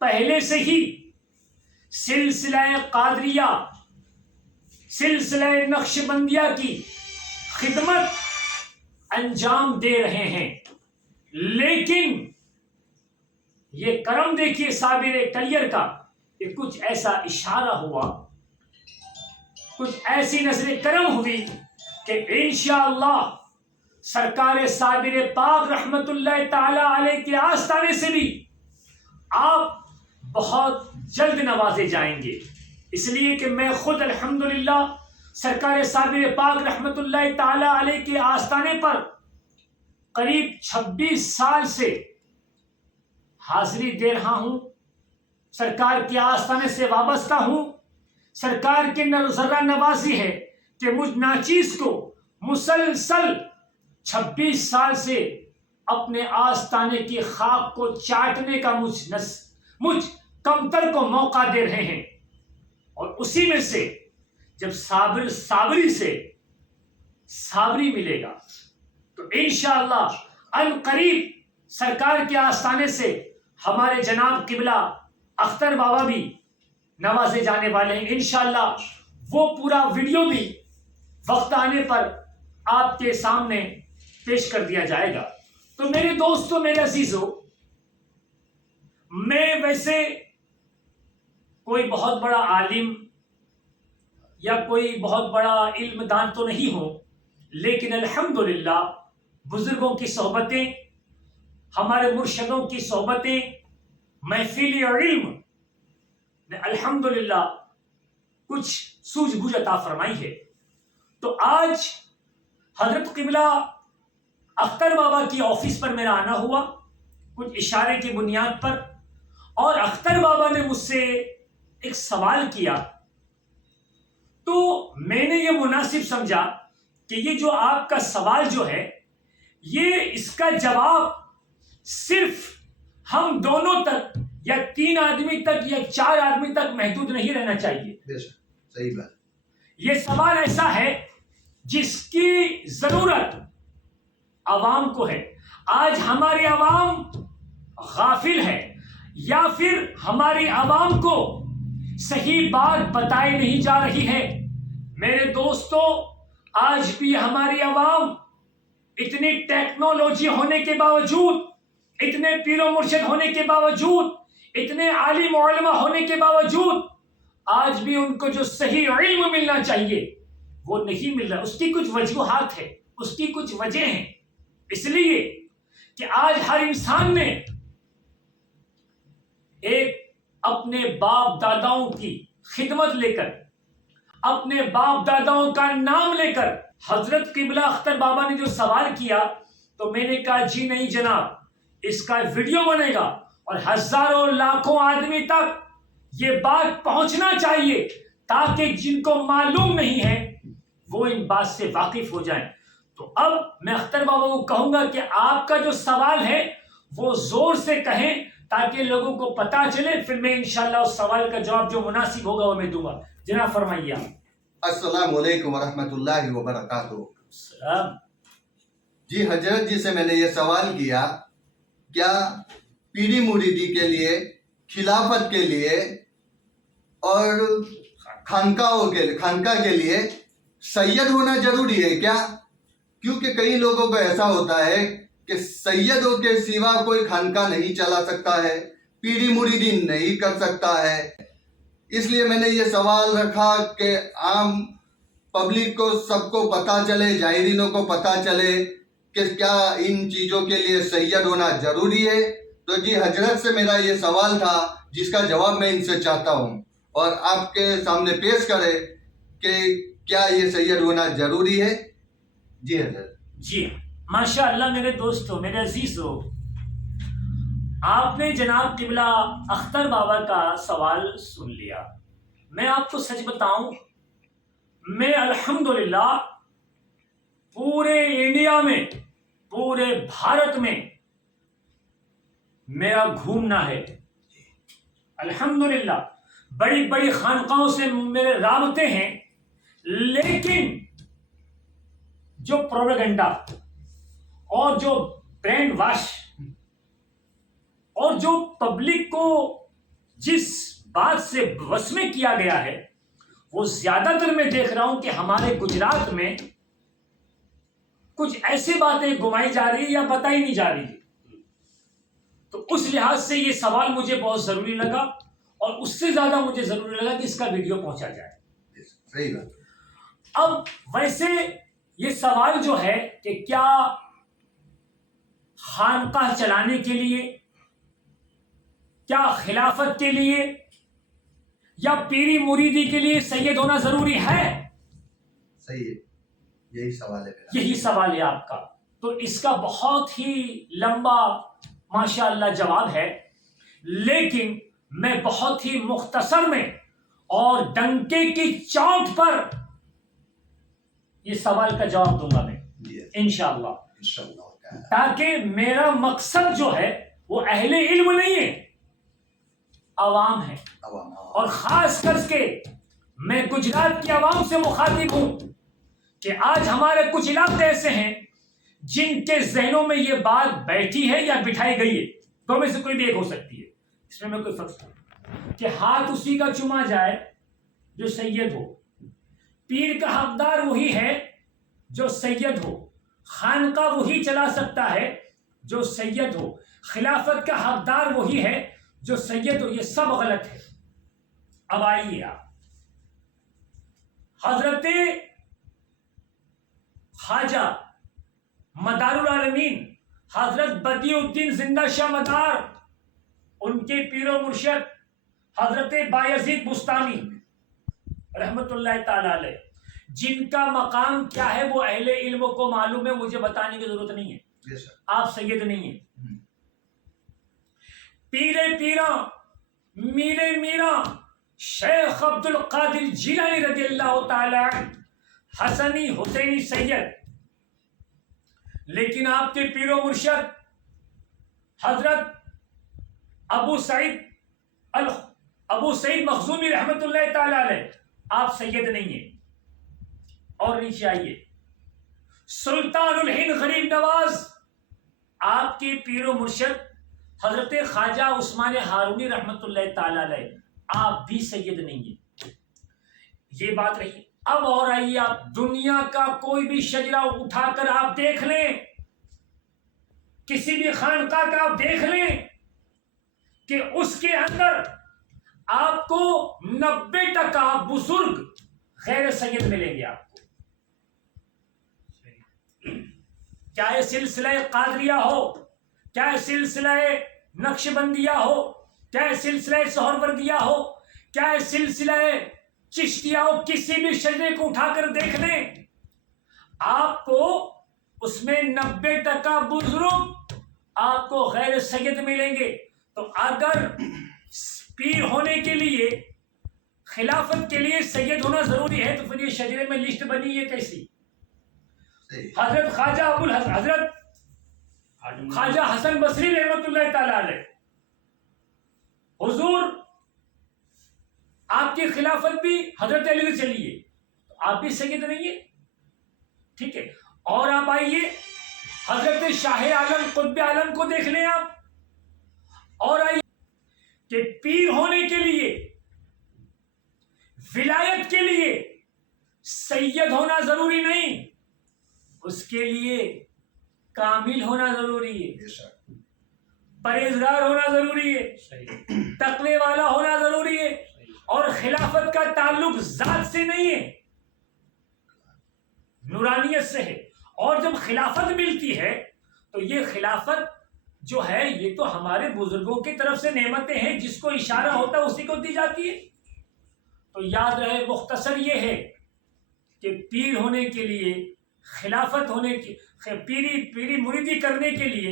پہلے سے ہی سلسلہ قادریہ، سلسلہ نقش بندیہ کی خدمت انجام دے رہے ہیں، لیکن یہ کرم دیکھیے صابر کلیر کا کہ کچھ ایسا اشارہ ہوا، کچھ ایسی نظر کرم ہوئی کہ انشاءاللہ سرکار صابر پاک رحمت اللہ تعالی علیہ کے آستانے سے بھی آپ بہت جلد نوازے جائیں گے، اس لیے کہ میں خود الحمدللہ سرکار صابر پاک رحمت اللہ تعالی علیہ کے آستانے پر قریب 26 سال سے حاضری دے رہا ہوں، سرکار کے آستانے سے وابستہ ہوں۔ سرکار کے ذرہ نوازی ہے کہ مجھ ناچیز کو مسلسل 26 سال سے اپنے آستانے کی خاک کو چاٹنے کا مجھ کمتر کو موقع دے رہے ہیں، اور اسی میں سے جب صابری سے صابری ملے گا تو انشاءاللہ ان قریب سرکار کے آستانے سے ہمارے جناب قبلہ اختر بابا بھی نوازے جانے والے ہیں۔ انشاءاللہ وہ پورا ویڈیو بھی وقت آنے پر آپ کے سامنے پیش کر دیا جائے گا۔ تو میرے دوستو، میرے عزیزو، میں ویسے کوئی بہت بڑا عالم یا کوئی بہت بڑا علم دان تو نہیں ہوں، لیکن الحمدللہ بزرگوں کی صحبتیں، ہمارے مرشدوں کی صحبتیں، محفل علم نے الحمدللہ کچھ سوجھ بوجھ عطا فرمائی ہے۔ تو آج حضرت قبلہ اختر بابا کی آفس پر میرا آنا ہوا کچھ اشارے کی بنیاد پر، اور اختر بابا نے مجھ سے ایک سوال کیا، تو میں نے یہ مناسب سمجھا کہ یہ جو آپ کا سوال جو ہے، یہ اس کا جواب صرف ہم دونوں تک یا 3 آدمی تک یا 4 آدمی تک محدود نہیں رہنا چاہیے۔ صحیح بات۔ یہ سوال ایسا ہے جس کی ضرورت عوام کو ہے۔ آج ہماری عوام غافل ہے، یا پھر ہماری عوام کو صحیح بات بتائی نہیں جا رہی ہے۔ میرے دوستو، آج بھی ہماری عوام اتنی ٹیکنالوجی ہونے کے باوجود، اتنے پیر و مرشد ہونے کے باوجود، اتنے عالم و علماء ہونے کے باوجود، آج بھی ان کو جو صحیح علم ملنا چاہیے وہ نہیں مل رہا۔ اس کی کچھ وجوہات ہے، اس کی کچھ وجہ ہیں، اس لیے کہ آج ہر انسان نے ایک اپنے باپ داداؤں کی خدمت لے کر، اپنے باپ داداؤں کا نام لے کر، حضرت قبلہ اختر بابا نے جو سوال کیا تو میں نے کہا جی نہیں جناب، اس کا ویڈیو بنے گا اور ہزاروں لاکھوں آدمی تک یہ بات پہنچنا چاہیے، تاکہ جن کو معلوم نہیں ہے وہ ان بات سے واقف ہو جائیں۔ تو اب میں اختر بابا کو کہوں گا کہ آپ کا جو سوال ہے وہ زور سے کہیں تاکہ لوگوں کو پتا چلے، پھر میں انشاءاللہ اس سوال کا جواب جو مناسب ہوگا وہ میں دوں گا۔ جناب فرمائیے آپ۔ السلام علیکم ورحمۃ اللہ وبرکاتہ۔ السلام۔ جی حضرت جی سے میں نے یہ سوال کیا، کیا پیری مریدی کے لیے، خلافت کے لیے اور خانقاہ کے لیے سید ہونا ضروری ہے کیا؟ کیونکہ کئی لوگوں کو ایسا ہوتا ہے کہ سیدوں کے سوا کوئی خانقاہ نہیں چلا سکتا ہے، پیری مریدی نہیں کر سکتا ہے۔ اس لیے میں نے یہ سوال رکھا کہ عام پبلک کو، سب کو پتہ چلے، زائرینوں کو پتہ چلے کہ کیا ان چیزوں کے لیے سید ہونا ضروری ہے۔ تو جی حضرت سے میرا یہ سوال تھا جس کا جواب میں ان سے چاہتا ہوں، اور آپ کے سامنے پیش کرے کہ کیا یہ سید ہونا ضروری ہے؟ جی حضرت۔ جی ماشاء اللہ میرے دوستو، میرے عزیزو، آپ نے جناب قبلہ اختر بابا کا سوال سن لیا۔ میں آپ کو سچ بتاؤں، میں الحمدللہ پورے انڈیا میں، پورے بھارت میں میرا گھومنا ہے۔ الحمدللہ بڑی بڑی خانقاہوں سے میرے رابطے ہیں، لیکن جو پروپیگنڈا اور جو برین واش اور جو پبلک کو جس بات سے بس میں کیا گیا ہے وہ زیادہ تر میں دیکھ رہا ہوں کہ ہمارے گجرات میں کچھ ایسی باتیں گمائی جا رہی ہے یا بتائی نہیں جا رہی ہے. تو اس لحاظ سے یہ سوال مجھے بہت ضروری لگا اور اس سے زیادہ مجھے ضروری لگا کہ اس کا ویڈیو پہنچا جائے. صحیح بات. اب ویسے یہ سوال جو ہے کہ کیا خانقاہ چلانے کے لیے، کیا خلافت کے لیے یا پیری مریدی کے لیے سید ہونا ضروری ہے؟ صحیح ہے، یہی سوال ہے. یہی سوال ہے آپ کا. تو اس کا بہت ہی لمبا ماشاءاللہ جواب ہے، لیکن میں بہت ہی مختصر میں اور ڈنکے کی چوٹ پر یہ سوال کا جواب دوں گا میں انشاءاللہ. تاکہ میرا مقصد جو ہے وہ اہل علم نہیں ہے، عوام ہے. اور خاص کر کے میں گجرات کی عوام سے مخاطب ہوں کہ آج ہمارے کچھ علاقے ایسے ہیں جن کے ذہنوں میں یہ بات بیٹھی ہے یا بٹھائی گئی ہے. دو میں سے کوئی بھی ایک ہو سکتی ہے، اس میں کوئی فرق نہیں، کہ ہاتھ اسی کا چوما جائے جو سید ہو، پیر کا حقدار وہی ہے جو سید ہو، خانقاہ وہی چلا سکتا ہے جو سید ہو، خلافت کا حقدار وہی ہے جو سید ہو. یہ سب غلط ہے. اب آئیے آپ، حضرت خواجہ مدار العالمین حضرت بدیع الدین زندہ شاہ مدار، ان کے پیر و مرشد حضرت بایزید بستانی رحمت اللہ تعالی علیہ، جن کا مقام کیا ہے وہ اہل علم کو معلوم ہے، مجھے بتانے کی ضرورت نہیں ہے. آپ سید نہیں ہیں. پیرے پیراں میرے میراں شیخ عبد القادر جیلانی رضی اللہ تعالی عنہ، حسنی حسینی سید، لیکن آپ کے پیر و مرشد حضرت ابو سعید مخزومی رحمت اللہ تعالی علیہ، آپ سید نہیں ہیں. اور نیچے آئیے، سلطان الہند غریب نواز، آپ کے پیر و مرشد حضرت خواجہ عثمان ہارونی رحمت اللہ تعالی علیہ، آپ بھی سید نہیں ہیں. یہ بات رہی. اب اور آئیے آپ دنیا کا کوئی بھی شجرہ اٹھا کر آپ دیکھ لیں، کسی بھی خانقاہ کا آپ دیکھ لیں کہ اس کے اندر آپ کو 90% بزرگ غیر سید ملیں گے. آپ کو چاہے سلسلہ قادریہ ہو، چاہے سلسلہ نقشبندیہ ہو، چاہے سلسلہ سہروردیہ ہو، چاہے سلسلہ چشتیہ ہو، کسی بھی شجرے کو اٹھا کر دیکھ لیں، آپ کو اس میں 90% بزرگ آپ کو غیر سید ملیں گے. تو اگر پیر ہونے کے لیے، خلافت کے لیے سید ہونا ضروری ہے تو پھر یہ شجرے میں لسٹ بنی ہے کیسی؟ حضرت حضرت خواجہ حسن بصری رحمت اللہ تعالی علیہ، حضور آپ کی خلافت بھی حضرت علی سے چلی ہے، آپ بھی سید نہیں ہے. ٹھیک ہے. اور آپ آئیے حضرت شاہ عالم قطب عالم کو دیکھ لیں آپ، اور آئیے کہ پیر ہونے کے لیے، ولایت کے لیے سید ہونا ضروری نہیں، اس کے لیے کامل ہونا ضروری ہے، پرہیزگار ہونا ضروری ہے، تقوی والا ہونا ضروری ہے. اور خلافت کا تعلق ذات سے نہیں ہے، نورانیت سے ہے. اور جب خلافت ملتی ہے تو یہ خلافت جو ہے یہ تو ہمارے بزرگوں کی طرف سے نعمتیں ہیں، جس کو اشارہ ہوتا ہے اسی کو دی جاتی ہے. تو یاد رہے، مختصر یہ ہے کہ پیر ہونے کے لیے، خلافت ہونے کی، پیری مریدی کرنے کے لیے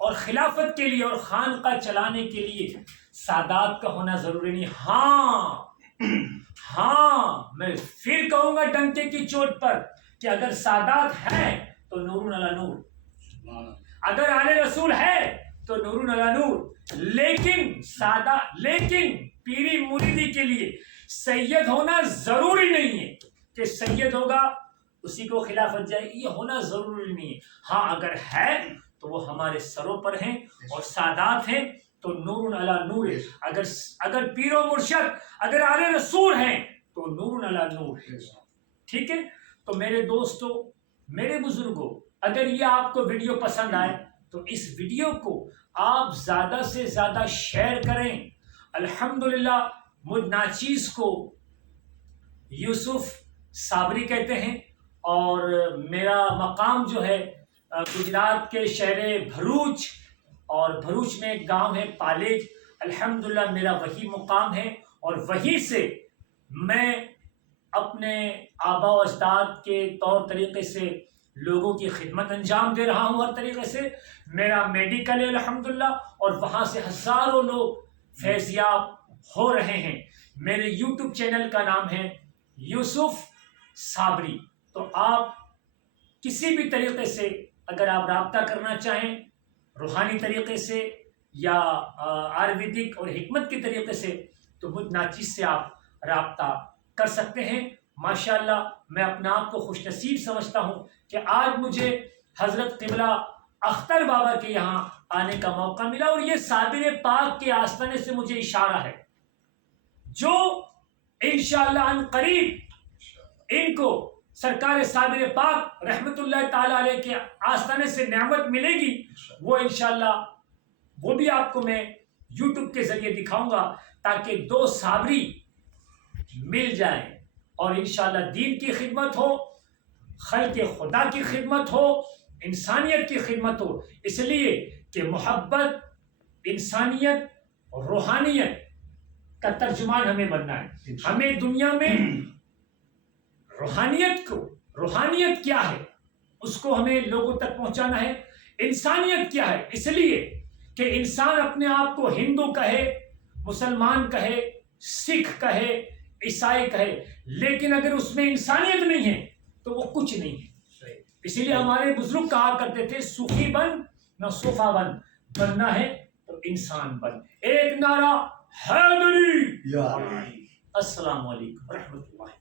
اور خلافت کے لیے اور خانقاہ چلانے کے لیے سادات کا ہونا ضروری نہیں. ہاں میں پھر کہوں گا ڈنکے کی چوٹ پر کہ اگر سادات ہے تو نور علی نور، اگر آل رسول ہے تو نور علی نور، لیکن پیری مریدی کے لیے سید ہونا ضروری نہیں ہے کہ سید ہوگا اسی کو خلافت جائے گی، یہ ہونا ضروری نہیں ہے. ہاں اگر ہے تو وہ ہمارے سروں پر ہیں اور سادات ہیں تو نور علی نور ہے. اگر پیر و مرشد اگر آل رسول ہیں تو نور علی نور ہے. ٹھیک ہے. تو میرے دوستو، میرے بزرگوں، اگر یہ آپ کو ویڈیو پسند آئے تو اس ویڈیو کو آپ زیادہ سے زیادہ شیئر کریں. الحمدللہ مجھ ناچیز کو یوسف صابری کہتے ہیں، اور میرا مقام جو ہے گجرات کے شہر بھروچ، اور بھروچ میں ایک گاؤں ہے پالیج. الحمدللہ میرا وہی مقام ہے، اور وہیں سے میں اپنے آبا و اجداد کے طور طریقے سے لوگوں کی خدمت انجام دے رہا ہوں. ہر طریقے سے میرا میڈیکل ہے الحمدللہ، اور وہاں سے ہزاروں لوگ فیضیاب ہو رہے ہیں. میرے یوٹیوب چینل کا نام ہے یوسف صابری. تو آپ کسی بھی طریقے سے اگر آپ رابطہ کرنا چاہیں، روحانی طریقے سے یا آیوریدک اور حکمت کے طریقے سے، تو مجھ ناچیز سے آپ رابطہ کر سکتے ہیں. ماشاءاللہ میں اپنا آپ کو خوش نصیب سمجھتا ہوں کہ آج مجھے حضرت قبلہ اختر بابا کے یہاں آنے کا موقع ملا، اور یہ صابر پاک کے آستانے سے مجھے اشارہ ہے، جو انشاءاللہ ان قریب ان کو سرکار صابر پاک رحمت اللہ تعالی علیہ کے آستانے سے نعمت ملے گی. وہ انشاءاللہ وہ بھی آپ کو میں یوٹیوب کے ذریعے دکھاؤں گا، تاکہ دو صابری مل جائیں اور انشاءاللہ دین کی خدمت ہو، خلق خدا کی خدمت ہو، انسانیت کی خدمت ہو. اس لیے کہ محبت، انسانیت اور روحانیت کا ترجمان ہمیں بننا ہے. ہمیں دنیا میں روحانیت کیا ہے اس کو ہمیں لوگوں تک پہنچانا ہے. انسانیت کیا ہے، اس لیے کہ انسان اپنے آپ کو ہندو کہے، مسلمان کہے، سکھ کہے، عیسائی کہے، لیکن اگر اس میں انسانیت نہیں ہے تو وہ کچھ نہیں ہے. اسی لیے ہمارے بزرگ کہا کرتے تھے سخی بن نہ صفا بن، بننا ہے تو انسان بن. ایک نعرہ حیدری. السلام علیکم ورحمۃ اللہ.